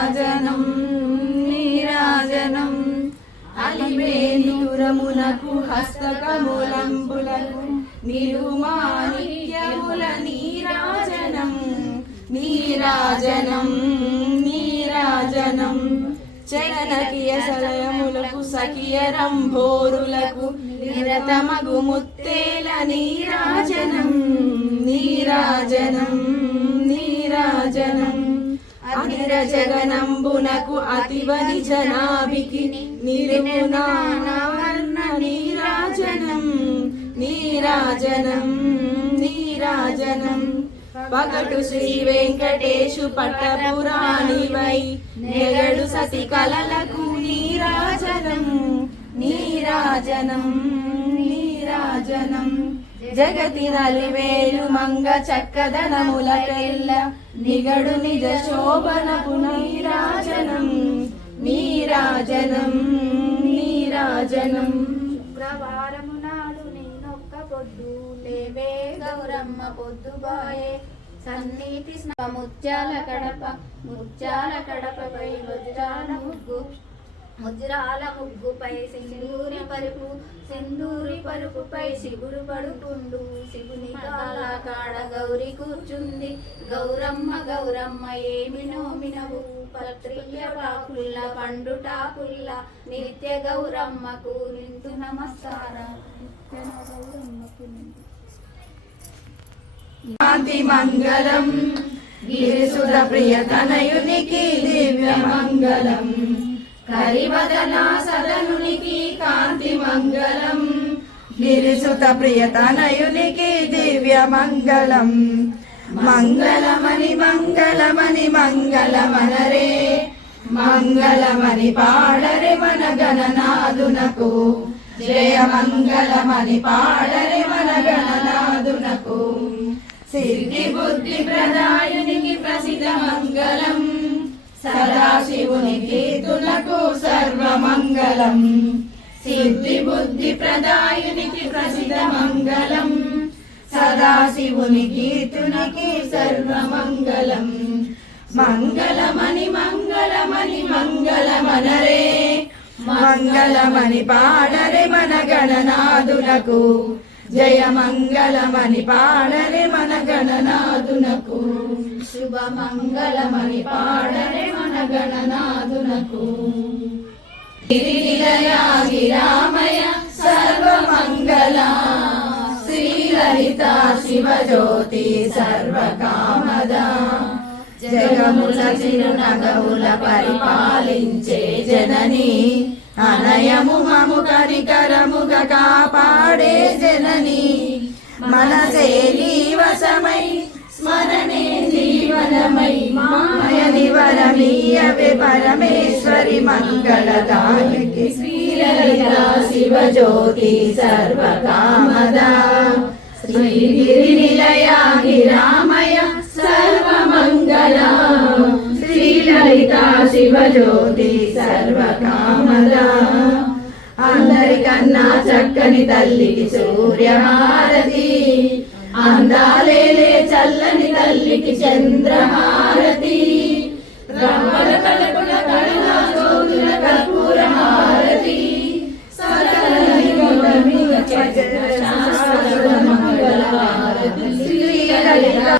రాజనం నీరాజనం అలివేణురమునకు హస్తకములంబులకు నిలుమాణిక్యముల నీరాజనం నీరాజనం నీరాజనం. చలనకియ సలయములకు సఖియ రంభోరులకు నిరతమగు ముత్తేల నీరాజనం నీరాజనం. జగనంబునకు అతివని జనాభికి నిరునావర్ణ నీరాజనం నీరాజనం. నీరాజనం పగటు శ్రీ వెంకటేశు పట్టపురాణివై. నెగడు సతి కలలకు నీరాజనం. నీరాజనం నీరాజనం. జగతి నలివేలు మంగ చక్కదనములకెల్ల నిగడు నిజ శోభనపు నీరాజనం. నీరాజనం నీరాజనం. శుక్రవారము నాడు నేనొక్క పొద్దు లేవే గౌరమ్మ పొద్దుబాయే సన్నిధి స్న- ముత్యాల కడప ముత్యాల కడపపై వజ్రాల ముగ్గు. ముజ్రాల ముగ్గుపై సింధూరి పరుపు సింధూరి పరుపుపై శివుడు పడుకుండు. శివుని కాల కాడ గౌరి కూర్చుంది. గౌరమ్మ గౌరమ్మ ఏమి నోమినవు పత్రియ పాకుల్ల పండు టాకుల్ల నిత్య గౌరమ్మకు నిండు నమస్కారం. నిత్య మంగళం. గిరిసుర ప్రియతనయునికి దివ్య మంగళం. కరివదన సదనునికి కాంతి మంగళం గిరిసుత ప్రియ దివ్య మంగళం మంగళమని మంగళమని మంగళమనరే. మంగళమని పాడరే మన గణనాదునకు జయ మంగళమని పాడరే మన గణనాదునకు సిద్ధి బుద్ధి ప్రదాయునికి ప్రసిద్ధ మంగళం. సదాశివునికి తులకు సర్వమంగళం. సిద్ధి బుద్ధి ప్రదాయునికి ప్రసిద్ధ మంగళం. సదాశివుని కీర్తునికి సర్వమంగళం. మంగళమణి మంగళమణి మంగళమనరే. మంగళమణి పాడరే మన గణనాదునకు జయమంగళమని పాడరే మన గణనాథునకు. శుభ మంగళమణి పాడరే మన గణనాదునకు గిరినిలయాగిరామయ సర్వమంగళ. శ్రీలలిత శివజ్యోతి సర్వకామద. జగముల చిరునగముల పరిపాలించే జనని. అనయము మము కరికరముగ కాపాడే జనని. మనసే నీవసమై స్మరణే జీవనమై మాయ నివరమీయవే పరమేశ్వరి మంగళదాయకి శ్రీలలిత శివజ్యోతి సర్వకామదా. శ్రీగిరి నిలయాగిరామయ సర్వమంగళ. శ్రీలలిత శివజ్యోతి కన్నా చక్కని తల్లికి సూర్యహారతి. అందాలేలే చల్లని తల్లికి చంద్రహారతి. రమ్మల కలకుల కళల కర్పూరహారతి